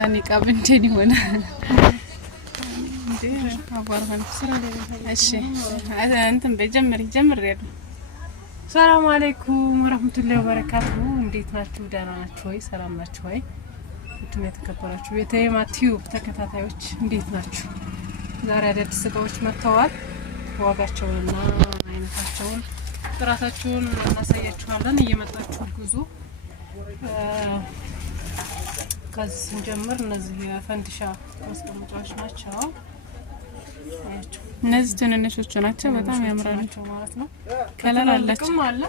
أنا كابنتني هنا. أبغى أشي. هذا أنتم بجمر يا. السلام عليكم ورحمة الله وبركاته. نديت ناتشو دانا ناتشوي سلام ناتشوي. أنتم يتكبروا بيتي ما تيوب تكتاتيوش نديت ناتشو. زارع ده تسقوش مرتوات. واقعشون عيناتشون. تراتشون ناسياتشون لان يمتاتشون كوزو. كاز نجمر نزيه فندشا مسكمجاش ናቸው እነዚህ ትንንሾቹ ናቸው በጣም ያምራሉ ማለት ነው ከለር አላቸው አለ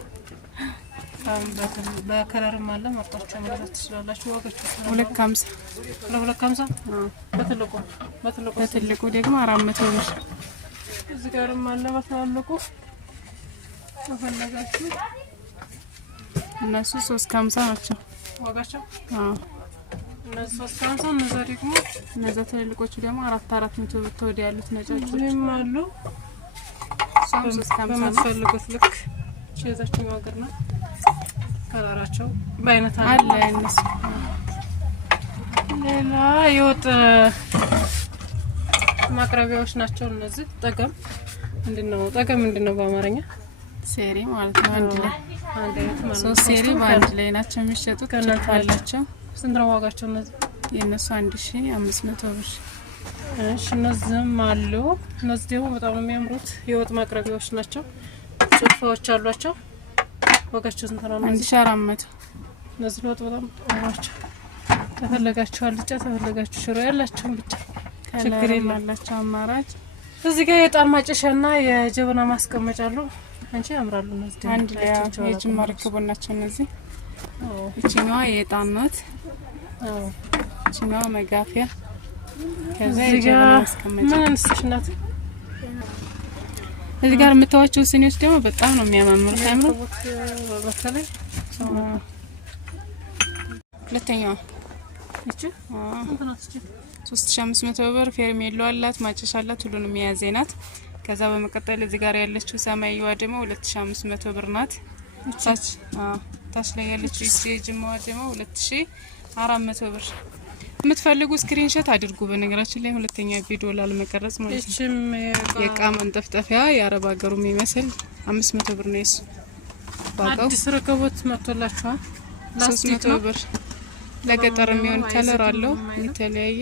በከለርም አለ መርጣችሁ መግዛት ትችላላችሁ ዋጋቸው 250 በትልቁ ደግሞ 400 ብር እዚህ ጋርም አለ በትልቁ ተፈለጋችሁ እነሱ 350 ናቸው ዋጋቸው እነሱ 350 እነዛ ደግሞ እነዛ ትልልቆቹ ደግሞ 400 ብር ተወዲ ያሉት ነጫጮች አሉ 350 በመፈልጉት ልክ ሸዛችሁ ዋጋር ነው ከለራቸው በአይነት አለ እነሱ ሌላ ይወጥ ማቅረቢያዎች ናቸው እነዚህ ጠገም ምንድነው በአማርኛ ሴሪ ማለት ነው አንድ ላይ ሶስት ሴሪ በአንድ ላይ ናቸው የሚሸጡት ከነታላቸው ስንት ነው ዋጋቸው እነዚህ የነሱ 1500 ብር እሺ እነዚህም አሉ እነዚህ ደግሞ በጣም ነው የሚያምሩት የወጥ ማቅረቢያዎች ናቸው ጽፋዎች አሏቸው ዋጋቸው ስንት ነው 1400 እነዚህ ወጥ በጣም ዋጋቸው ተፈለጋችሁ አልጫ ተፈለጋችሁ ሽሮ ያላችሁ ብቻ ችግር የላላችሁ አማራጭ እዚህ ጋር የጣን ማጨሻና የጀበና ማስቀመጫ አሉ አንቺ ያምራሉ እነዚህ አንድ ላይ የጅማ ርክቦናቸው እነዚህ እቺኛዋ የጣን ናት እቺኛዋ መጋፊያ ከዛ የጀበና ማስቀመጫ ምን እንስሽናት እዚህ ጋር የምታዋቸው ስኒዎች ደግሞ በጣም ነው የሚያማምሩት አይምሩ በተለይ ሁለተኛዋ እቺ እንትናት እቺ 3500 ብር ፌርሜሎ አላት ማጨሻ አላት ሁሉንም የያዘናት ከዛ በመቀጠል እዚህ ጋር ያለችው ሰማያዊዋ ደግሞ 2500 ብር ናት ታች ላይ ያለችው ጅማዋ ደግሞ 2400 ብር የምትፈልጉ ስክሪንሾት አድርጉ በነገራችን ላይ ሁለተኛ ቪዲዮ ላለመቀረጽ ማለት ነው እቺም የቃ መንጠፍጠፊያ የአረብ ሀገሩ የሚመስል 500 ብር ነው እሱ ባቃው አዲስ ረከቦት መጥቶላችኋል 300 ብር ለገጠር የሚሆን ከለር አለው የተለያየ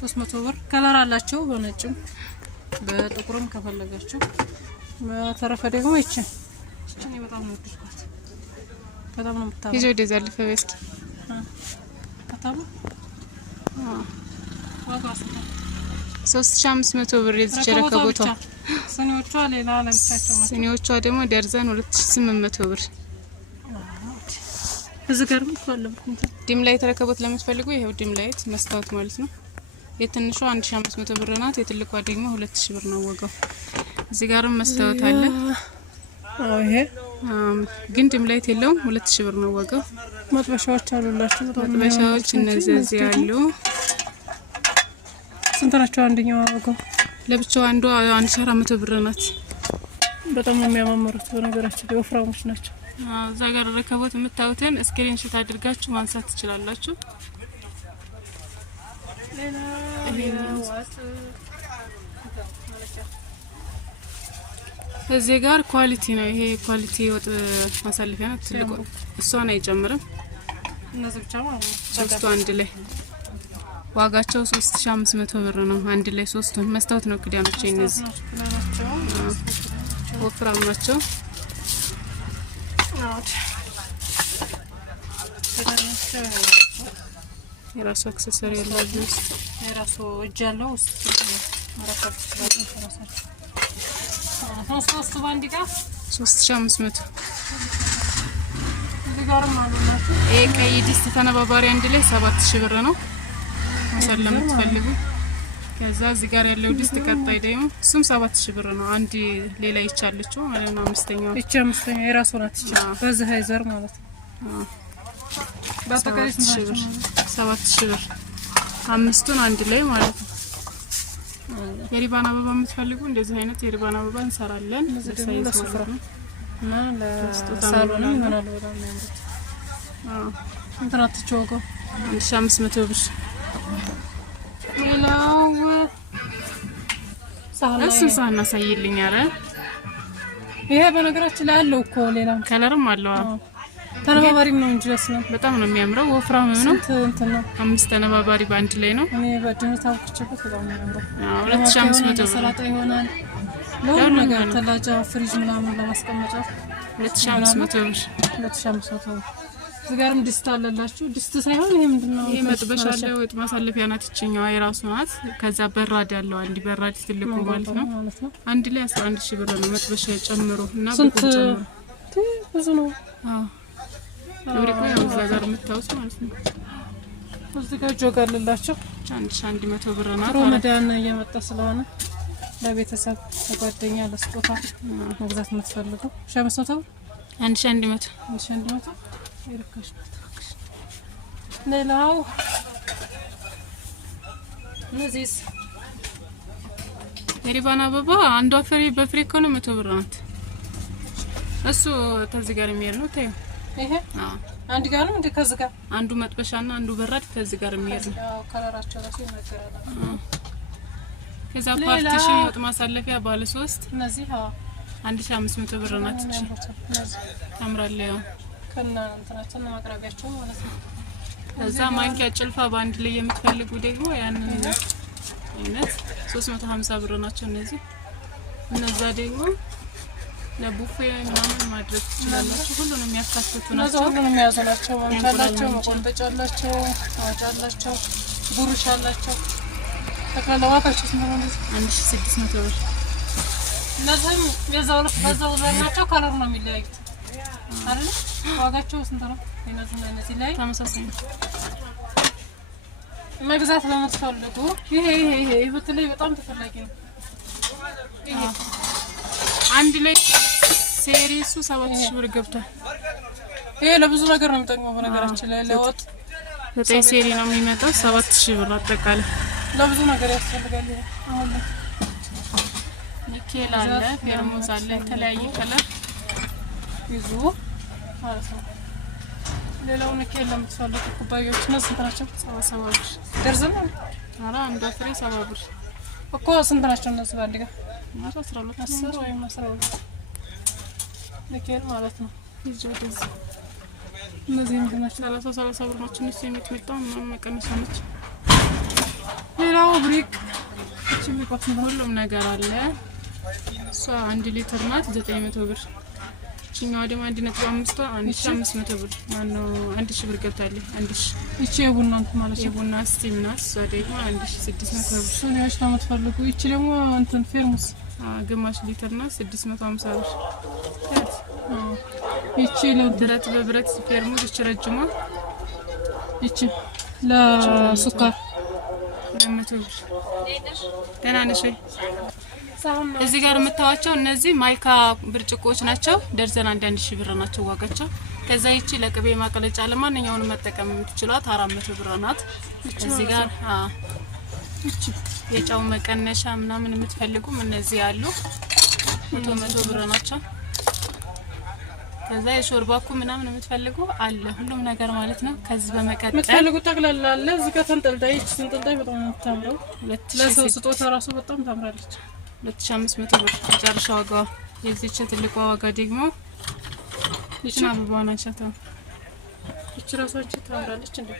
300 ብር ከለር አላቸው በነጭም በጥቁርም ከፈለጋችሁ ተረፈ ደግሞ እቺን በጣም ነው ድርኳት በጣም ነው የምታምረው ይዞ ደዛልፈ በስኪ አታሙ ዋጋው 3500 ብር የዝቸረከቦቷ ስኒዎቿ ሌላ ለብቻቸው ማለት ስኒዎቿ ደግሞ ደርዘን 2800 ብር እዚህ ጋር ምትፈልጉት ዲም ላይት ረከቦት ለምትፈልጉ ይሄው ዲም ላይት መስታወት ማለት ነው የትንሿ 1500 ብር ናት የትልቋ ደግሞ 2000 ብር ነው ዋጋው እዚህ ጋርም መስታወት አለ ይሄ ግን ዲም ላይት የለውም 2000 ብር ነው ዋጋው መጥበሻዎች አሉላችሁ መጥበሻዎች እነዚህ ያሉ ስንት ናቸው አንደኛው ዋጋው ለብቻው አንዷ 1400 ብር ናት በጣም የሚያማምሩት በነገራችን ላይ ወፍራሞች ናቸው እዛ ጋር ረከቦት የምታዩትን ስክሪንሾት አድርጋችሁ ማንሳት ትችላላችሁ ሌላ ዋት እዚህ ጋር ኳሊቲ ነው ይሄ ኳሊቲ ወጥ ማሳለፊያ ነው ትልቁ እሷን አይጨምርም እነዚህ ብቻ ማለት ሶስቱ አንድ ላይ ዋጋቸው 3500 ብር ነው አንድ ላይ ሶስቱን መስታወት ነው ክዳኖች እነዚህ ወፍራም ናቸው የራሱ አክሰሰሪ ያለው የራሱ እጅ ያለው ማራካት ስለራሳቸው ሶስቱ ባንዲ ጋር 3500 ዲጋርም አሉላችሁ ይሄ ቀይ ድስት ተነባባሪ አንድ ላይ 7000 ብር ነው ማሰለም ትፈልጉ ከዛ እዚህ ጋር ያለው ድስት ቀጣይ ደግሞ እሱም 7000 ብር ነው አንድ ሌላ ይቻለችው ማለት ነው አምስተኛው የራሱ ናት ይቻላል በዚህ ሃይዘር ማለት ነው በአጠቃላይ 7000 ብር አምስቱን አንድ ላይ ማለት ነው የሪባን አበባ የምትፈልጉ እንደዚህ አይነት የሪባን አበባ እንሰራለን ለሳይዝ ወፍራ እና ለሳሎን ይሆናል በጣም ያምራል እንትናት ቾጎ 1500 ብር። ሌላው ሳህን አሳይልኝ። ኧረ ይሄ በነገራችን ላይ አለው እኮ ሌላ ከለርም አለው። ተነባባሪም ነው እንጂ ነው። በጣም ነው የሚያምረው። ወፍራም ነው። እንትን ነው 5 ተነባባሪ በአንድ ላይ ነው። እኔ በድምጽ አውጥቼበት በጣም ነው የሚያምረው። 2500 ብር ሰላጣ ይሆናል። ለሁሉ ነገር ተላጃ ፍሪጅ ምናምን ለማስቀመጫ 2500 ብር። 2500 ብር። እዚህ ጋርም ድስት አለላችሁ። ድስት ሳይሆን ይሄ ምንድነው? ይሄ መጥበሻ አለ። ወጥ ማሳለፊያ ናት። እቺኛዋ የራሱ ናት። ከዛ በራድ ያለው አንድ በራድ ትልቁ ማለት ነው። አንድ ላይ 11000 ብር ነው መጥበሻ ጨምሮ እና ጨምሮ ብዙ ነው። ወሪቁ ያው እዛ ጋር የምታውስ ማለት ነው። እዚህ ጋር ጆግ አለላችሁ 1100 ብር ናት። ረመዳን እየመጣ ስለሆነ ለቤተሰብ ለጓደኛ ለስጦታ መግዛት የምትፈልጉ 500 ብር 1100 ይርካሽ። ሌላው እነዚህስ የሪባን አበባ አንዷ ፍሬ በፍሬ ከሆነ 100 ብር ናት። እሱ ከዚህ ጋር የሚሄድ ነው። ታዩ ይሄ አንድ ጋር ነው እንደ ከዚህ ጋር አንዱ መጥበሻና አንዱ በራድ ከዚህ ጋር የሚሄድ ነው። ያው ከለራቸው ራሱ ይነገራል። ከዛ ፓርቲሽን ወጥ ማሳለፊያ ባለ 3 እነዚህ 1500 ብር ናት። እቺ ታምራለች። ከና እንትናችን ማቅረቢያቸው ማለት ነው። ከዛ ማንኪያ ጭልፋ በአንድ ላይ የምትፈልጉ ደግሞ ያንን አይነት 350 ብር ናቸው እነዚህ። እነዛ ደግሞ ለቡፌ ምናምን ማድረግ ትችላላችሁ። ሁሉንም የሚያካትቱ ናቸው። ሁሉንም የሚያዙ ናቸው። ማንቻላቸው፣ መቆንጠጫላቸው፣ አጫላቸው፣ ቡሩሽ አላቸው። ተካለ ዋጋቸው ስንት ነው? 1600 ብር። እነዚህም የዛው ናቸው። ከለር ነው የሚለያዩት አይደል? ዋጋቸው ስንት ነው? እነዚህ ላይ ተመሳሳይ ነው። መግዛት ለምትፈልጉ ይሄ በተለይ በጣም ተፈላጊ ነው። አንድ ላይ ሴሪሱ 7000 ብር ገብቷል። ይሄ ለብዙ ነገር ነው የሚጠቅመው። በነገራችን ላይ ለወጥ 9 ሴሪ ነው የሚመጣው 7000 ብር አጠቃላይ ለብዙ ነገር ያስፈልጋል። አሁን ኒኬል አለ፣ ፌርሙዝ አለ፣ የተለያየ ከለር ይዙ ማለት ነው። ሌላው ኒኬል ለምትፈልጉ ኩባያዎች ነው። ስንት ናቸው? 70 ብር ደርዘን ነው። ኧረ አንዷ ፍሬ 70 ብር እኮ ስንት ናቸው እነሱ? ባንድ ጋር 12 ወይም 12 ኒኬል ማለት ነው። ይዙ ወደዚህ እነዚህ ምንድን ናቸው? 30 ብር ናቸው። እነሱ የሚጥሚጣው ምናምን መቀነሻ ነች። ሌላው ብሪክ እቺ ብሪኮች ሁሉም ነገር አለ። እሷ 1 ሊትር ናት 900 ብር። እቺኛው ደግሞ 1.5 1500 ብር ማነው 1000 ብር ገብታለች። 1000 እቺ የቡና እንትን ማለት ነው። የቡና ስቲም ናት። እሷ ደግሞ 1600 ብር። ሱኒዎች ነው የምትፈልጉ። እቺ ደግሞ እንትን ፌርሙስ ግማሽ ሊትር ናት 650 ብር። እቺ ብረት በብረት ፌርሙስ እቺ ረጅማ እቺ ለሱካር 200 ብር። ደህና ነሽ ወይ? እዚህ ጋር የምታዋቸው እነዚህ ማይካ ብርጭቆዎች ናቸው። ደርዘን 1000 ብር ናቸው ዋጋቸው። ከዛ ይቺ ለቅቤ ማቀለጫ ለማንኛውንም መጠቀም የምትችሏት 400 ብር ናት። እዚህ ጋር እቺ የጫው መቀነሻ ምናምን የምትፈልጉም እነዚህ አሉ 100 ብር ናቸው። ከዛ የሾርባኩ ምናምን የምትፈልጉ አለ ሁሉም ነገር ማለት ነው። ከዚህ በመቀጠል የምትፈልጉ ጠቅላላ አለ። እዚህ ጋር ተንጠልጣይ እቺ ተንጠልጣይ በጣም ነው የምታምረው። ለሰው ስጦታ ራሱ በጣም ታምራለች። 2500 ብር መጨረሻ ዋጋው። የዚህች ትልቋ ዋጋ ደግሞ ይቺ አበባ ናት። ይቺ ራሷች ታምራለች እንዴ!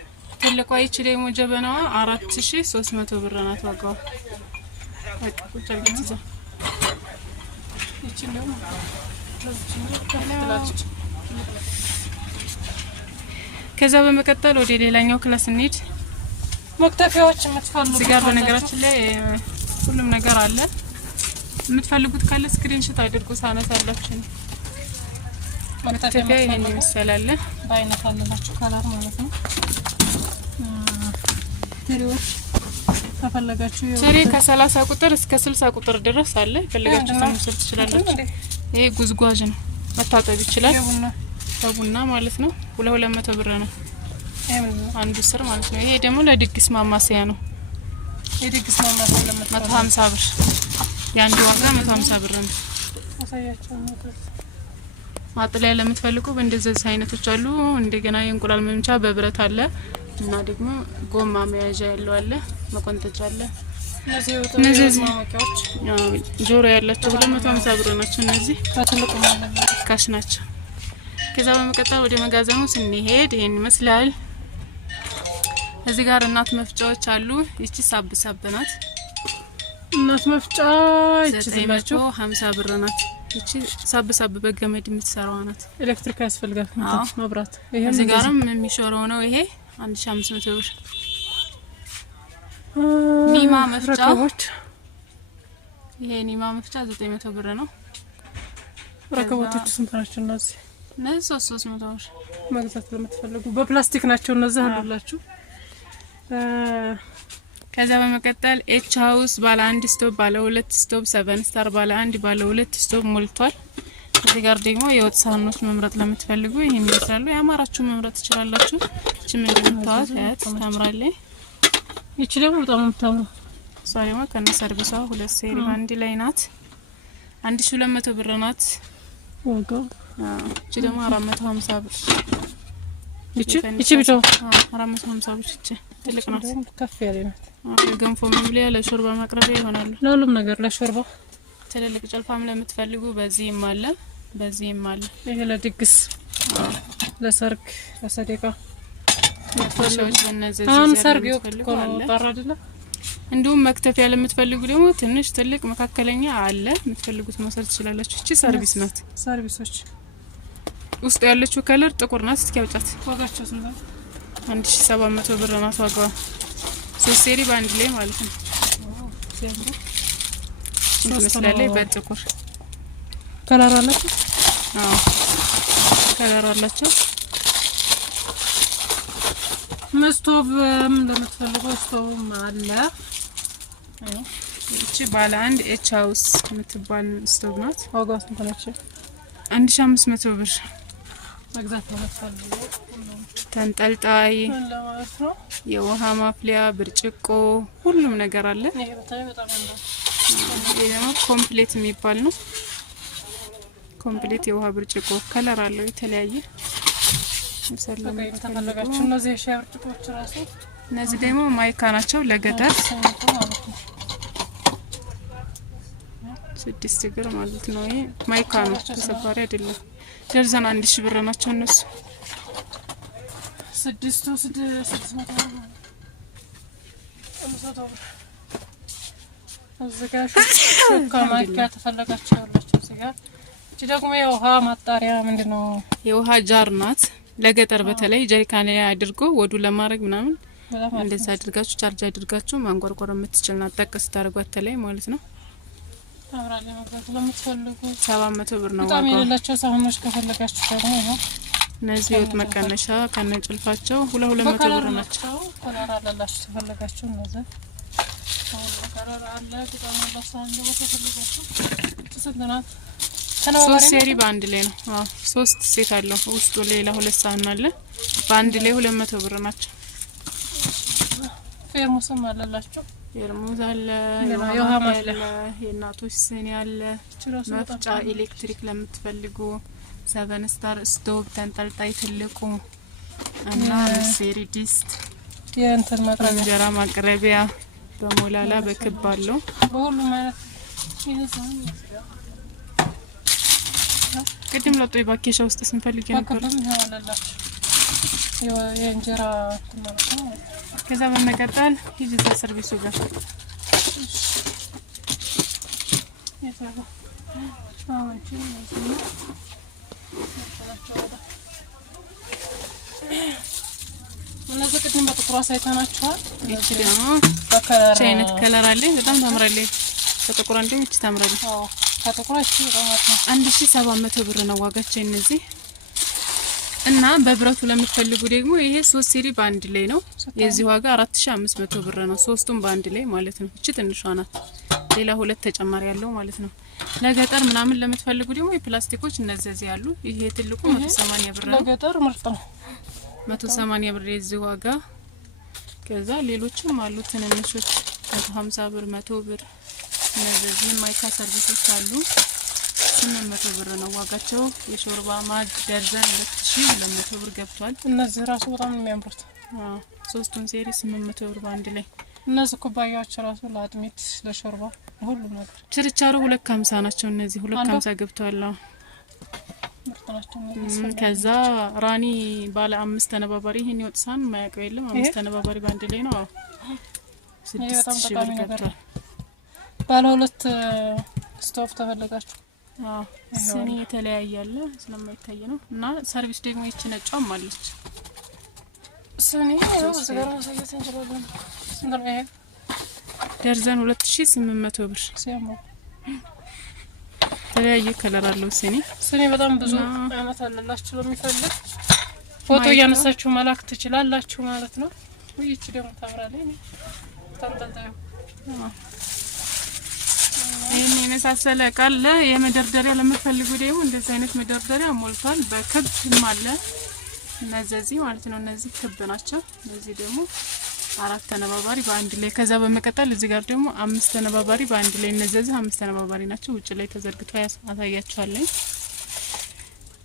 ትልቋ ይቺ ደግሞ ጀበናዋ 4300 ብር ናት ዋጋው። በቃ ቁጭ አድርጊ እዛ። ይቺ ነው ከዛ በመቀጠል ወደ ሌላኛው ክላስ እንሂድ። መክተፊያዎች የምትፈልጉ እዚህ ጋር በነገራችን ላይ ሁሉም ነገር አለ። የምትፈልጉት ካለ ስክሪንሾት አድርጉ ሳነሳላችሁ። መክተፊያ ይሄን ይመስላል። በአይነት አለላችሁ ካላር ማለት ነው። ትሪዎች ተፈለጋችሁ ትሪ ከ30 ቁጥር እስከ 60 ቁጥር ድረስ አለ። ፈልጋችሁ መውሰድ ትችላላችሁ። ይሄ ጉዝጓዥ ነው፣ መታጠብ ይችላል። በቡና ማለት ነው። 200 ብር ነው አንዱ ስር ማለት ነው። ይሄ ደግሞ ለድግስ ማማሰያ ነው። የድግስ ማማሰያ 150 ብር። የአንዱ ዋጋ 150 ብር ነው። አሳያችሁ ነው። ማጥለያ ለምትፈልጉ በእንደዚህ አይነቶች አሉ። እንደገና የእንቁላል መምቻ በብረት አለ። እና ደግሞ ጎማ መያዣ ያለው አለ፣ መቆንጠጫ አለ። እነዚህ ማሞቂያዎች ጆሮ ያላቸው 250 ብር ናቸው። እነዚህ በትልቁ ማለት ነው ካሽ ናቸው። ከዛ በመቀጠል ወደ መጋዘኑ ስንሄድ ይሄን ይመስላል። እዚህ ጋር እናት መፍጫዎች አሉ። እቺ ሳብ ናት። እናት መፍጫ ይችላልላችሁ 50 ብር ናት። እቺ ሳብ በገመድ የምትሰራው ናት። ኤሌክትሪክ ያስፈልጋል መብራት። ይሄ እዚህ ጋርም የሚሾረው ነው። ይሄ 1500 ብር። ኒማ መፍጫ ይሄ ኒማ መፍጫ 900 ብር ነው። ረከቦቶቹ ስንት ናቸው? እነዚህ 300 ብር። መግዛት ለምትፈልጉ በፕላስቲክ ናቸው እነዚህ አሉላችሁ። ከዛ በመቀጠል ኤች ሃውስ ባለ 1 ስቶቭ፣ ባለ 2 ስቶቭ፣ 7 ስታር ባለ 1፣ ባለ 2 ስቶቭ ሞልቷል። እዚህ ጋር ደግሞ የወጥ ሳህኖች መምረጥ ለምትፈልጉ ይሄን ይመስላሉ። ያማራችሁ መምረጥ ትችላላችሁ። እቺ ምንድነው ታያት ታምራለች። ይቺ ደግሞ በጣም የምታምረው እሷ ደግሞ ከነ ሰርቪሷ 2 ሴሪ ባንዲ ላይ ናት። 1200 ብር ናት ዋጋው። እቺ ደግሞ 450 ብር። ይቺ ብቻ 450 ብር። እቺ ትልቅ ናት፣ ከፍ ያለ ናት። ገንፎ መብለያ ለሾርባ ማቅረቢያ ይሆናሉ። ለሁሉም ነገር ለሾርባ ትልልቅ ጨልፋም ለምትፈልጉ በዚህም አለ በዚህም አለ። ይሄ ለድግስ ለሰርግ ለሰደቃ ለፈሻዎች በእነዚህ ሰርግ ወቅት ነው ጠራ አይደለ? እንዲሁም መክተፊያ ለምትፈልጉ ደግሞ ትንሽ ትልቅ መካከለኛ አለ። የምትፈልጉት መውሰድ ትችላላችሁ። እቺ ሰርቪስ ናት። ሰርቪሶች ውስጥ ያለችው ከለር ጥቁር ናት። እስኪ አውጫት። ዋጋቸው ስንት ነው? 1700 ብር ናት ዋጋዋ። 3 ሴሪ ባንድ ላይ ማለት ነው። ሲያምሩ ትመስላለች። በጥቁር ከለር አላቸው። ከለር አላቸው። መስቶቭ ለምትፈልጉ ስቶቭም አለ። እቺ ባለ 1 ኤች ሃውስ የምትባል ስቶቭ ናት። ዋጋው ስንት ነች? 1500 ብር። መግዛት ለምትፈልጉ ተንጠልጣይ ለማለት ነው። የውሃ ማፍሊያ፣ ብርጭቆ፣ ሁሉም ነገር አለ። ይሄ በጣም ነው። ይሄ ደግሞ ኮምፕሌት የሚባል ነው። ኮምፕሌት የውሃ ብርጭቆ ከለር አለው የተለያየ። ተፈለጋችሁ እነዚህ ሻይ ብርጭቆዎች ራሱ እነዚህ ደግሞ ማይካ ናቸው ለገጠር 6 እግር ማለት ነው። ይሄ ማይካ ነው፣ ተሰባሪ አይደለም። ደርዘን 1000 ብር ናቸው እነሱ። 600 አዘጋጅ ከማይካ ተፈለጋችሁ ያላችሁ እዚህ ጋር። እቺ ደግሞ የውሃ ማጣሪያ ምንድነው? የውሃ ጃር ናት። ለገጠር በተለይ ጀሪካን ላይ አድርጎ ወዱ ለማድረግ ምናምን እንደዛ አድርጋችሁ ቻርጅ አድርጋችሁ ማንቆርቆር የምትችል ናት። ጠቅስ ታርጓት ተላይ ማለት ነው። ታምራለ ማለት ለምትፈልጉ 700 ብር ነው። በጣም የሌላቸው ሳህኖች ከፈለጋችሁ ደግሞ ይሄው እነዚህ ወጥ መቀነሻ ከነጭልፋቸው 200 ብር ናቸው። ከለር አላላችሁ ተፈለጋችሁ እነዚህ ከለር አለ። በጣም አላሳን ነው ተፈለጋችሁ ተሰደናት 3 ሴሪ ባንድ ላይ ነው። 3 ሴት አለው ውስጡ ሌላ 2 ሳህን አለ። ባንድ ላይ 200 ብር ናቸው። ፌርሙስም አለላችሁ። ፌርሙስ አለ፣ የውሃ ማፍሊያ፣ የእናቶች ስኒ አለ፣ መፍጫ ኤሌክትሪክ ለምትፈልጉ 7 ስታር ስቶቭ ተንጠልጣይ ትልቁ እና ሴሪ ዲስት የእንትን ማቅረቢያ እንጀራ ማቅረቢያ በሞላላ በክብ አለው። በሁሉም ማለት ይሄን ቅድም ለጦ ባኬሻ ውስጥ ስንፈልግ ነበር። የእንጀራ ማለት ነው። ከዛ በመቀጠል ይዘዛ ሰርቪሱ ጋር እነዚህ ቅድም በጥቁሯ ሳይታናችኋል። እቺ ደግሞ አይነት ከለር አለ። በጣም ታምራለች። በጥቁሯ እንደም እቺ ታምራለች። ከጥቁሯ እቺ በጣም ነው። 1700 ብር ነው ዋጋቸው እነዚህ። እና በብረቱ ለምትፈልጉ ደግሞ ይሄ 3 ሴሪ ባንድ ላይ ነው። የዚህ ዋጋ 4500 ብር ነው። ሶስቱም ባንድ ላይ ማለት ነው። እቺ ትንሿ ናት። ሌላ 2 ተጨማሪ ያለው ማለት ነው። ለገጠር ምናምን ለምትፈልጉ ደግሞ የፕላስቲኮች እነዚህ ያሉ። ይሄ ትልቁ 180 ብር ነው። ለገጠር ምርጥ ነው። 180 ብር የዚህ ዋጋ። ከዛ ሌሎችም አሉ ትንንሾች 150 ብር፣ 100 ብር። እነዚህ ማይካ ሰርቪሶች አሉ። 800 ብር ነው ዋጋቸው። የሾርባ ማግ ደርዘን 2200 ብር ገብቷል። እነዚህ ራሱ በጣም የሚያምሩት ሶስቱን ሴሪ 800 ብር በአንድ ላይ። እነዚህ ኩባያዎች ራሱ ለአጥሚት ለሾርባ ሁሉም ነገር ችርቻሮ 250 ናቸው። እነዚህ 250 ገብተዋል። ከዛ ራኒ ባለ 5 ተነባባሪ ይሄን ይወጥሳን ማያውቀው የለም። 5 ተነባባሪ በአንድ ላይ ነው። 6000 ብር ገብቷል። ባለ 2 ስቶቭ ተፈለጋችሁ ስኒ የተለያየ አለ ስለማይታይ ነው። እና ሰርቪስ ደግሞ ይቺ ነጫም አለች ስኒ ነው ዘጋራ ማሳየት እንችላለን። እንደው ይሄ ደርዘን 2800 ብር ሲያምሩ የተለያየ ከለር አለው። ስኒ በጣም ብዙ አመት አለላችሁ ለሚፈልግ ፎቶ እያነሳችሁ መላክ ትችላላችሁ ማለት ነው። ይቺ ደግሞ ታምራለች። ተንጠልጣዩ ይሄን የመሳሰለ ቃል የመደርደሪያ ለምትፈልጉ ደግሞ እንደዚህ አይነት መደርደሪያ ሞልቷል። በክብም አለ እነዚህ ማለት ነው። እነዚህ ክብ ናቸው። እነዚህ ደግሞ 4 ተነባባሪ በአንድ ላይ። ከዛ በመቀጠል እዚህ ጋር ደግሞ 5 ተነባባሪ በአንድ ላይ። እነዚህ 5 ተነባባሪ ናቸው። ውጭ ላይ ተዘርግቶ አሳያችኋለሁ።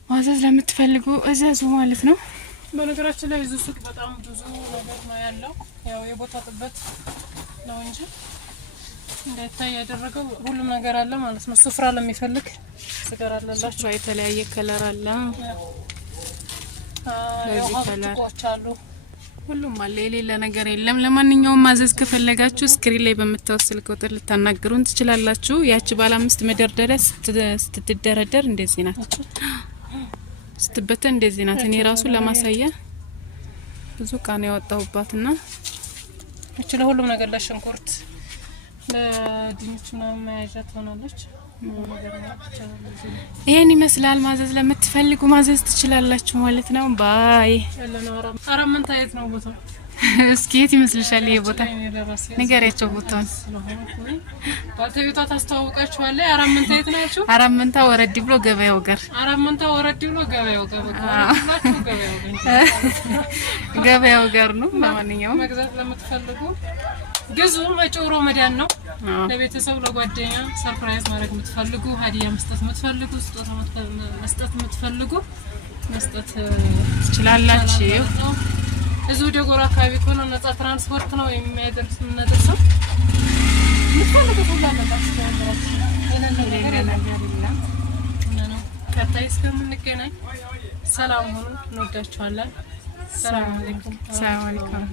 ማዘዝ ለምትፈልጉ እዘዙ ማለት ነው። በነገራችን ላይ እዚህ ሱቅ በጣም ብዙ ነገር ነው ያለው። ያው የቦታ ጥበት ነው እንጂ እንዳይታይ ያደረገው ሁሉም ነገር አለ ማለት ነው። ስፍራ ለሚፈልግ ስጋር አለላችሁ። የተለያየ ከለር አለ። ለዚህ ከለር አሉ። ሁሉም አለ። የሌለ ነገር የለም። ለማንኛውም ማዘዝ ከፈለጋችሁ ስክሪን ላይ በመተወስል ቁጥር ልታናግሩን ትችላላችሁ። ያቺ ባለ 5 መደርደሪያ ስትደረደር እንደዚህ ናት። ስትበተን እንደዚህ ናት። እኔ ራሱ ለማሳያ ብዙ ቃና ያወጣውባትና እቺ ለሁሉም ነገር ለሽንኩርት ለድንችና ማያዣ ትሆናለች። ይሄን ይመስላል። ማዘዝ ለምትፈልጉ ማዘዝ ትችላላችሁ ማለት ነው። ባይ አራመንታ የት ነው ቦታው? እስኪ የት ይመስልሻል ይሄ ቦታ? ንገሪያቸው ቦታውን። ባልተቤቷ ታስተዋውቃችኋለች። አራመንታ የት ናችሁ? አራመንታ ወረድ ብሎ ገበያው ጋር። አራመንታ ወረድ ብሎ ገበያው ጋር ገበያው ጋር ነው። ለማንኛውም መግዛት ለምትፈልጉ ግዙ። መጪው ሮመዳን ነው። ለቤተሰብ ለጓደኛ ሰርፕራይዝ ማድረግ የምትፈልጉ ሀዲያ መስጠት የምትፈልጉ ስጦታ መስጠት የምትፈልጉ መስጠት ትችላላችሁ። እዚሁ ደጎራ አካባቢ ከሆነ ነፃ ትራንስፖርት ነው የሚያደርሰው። የምትፈልጉት ሁሉ አለላችሁ። ቀጣይ እስከምንገናኝ ሰላም ሁኑ። እንወዳችኋለን። ሰላም አለይኩም። ሰላም አለይኩም።